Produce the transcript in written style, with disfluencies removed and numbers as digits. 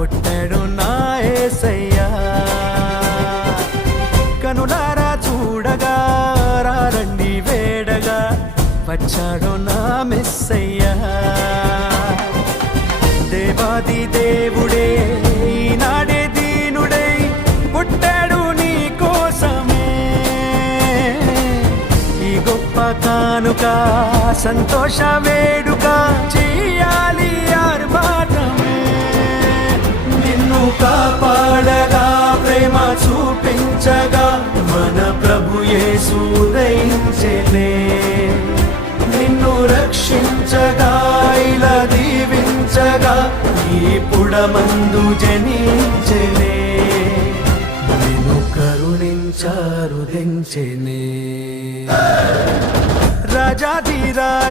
పుట్టాడు నా యేసయ్యా. కనులారా చూడగా రండి వేడగా వచ్చాడు నా మెస్సయ్యా. దేవాది దేవుడే ఈనాడే దీనుడై పుట్టాడు నీ కోసమే. ఈ గొప్ప కానుక సంతోష వేడుక చెయ్యాలి ఆర్భాటమే. నిన్ను కాపాడగా ప్రేమ చూపించగా మన ప్రభు యేసు ఉదయించెనే. నిన్ను రక్షించగా ఇలా దీవించగా ఈ పుడమందు జనించెనే. నిన్ను కరుణించారు దించెనే. రాజాధిరాజా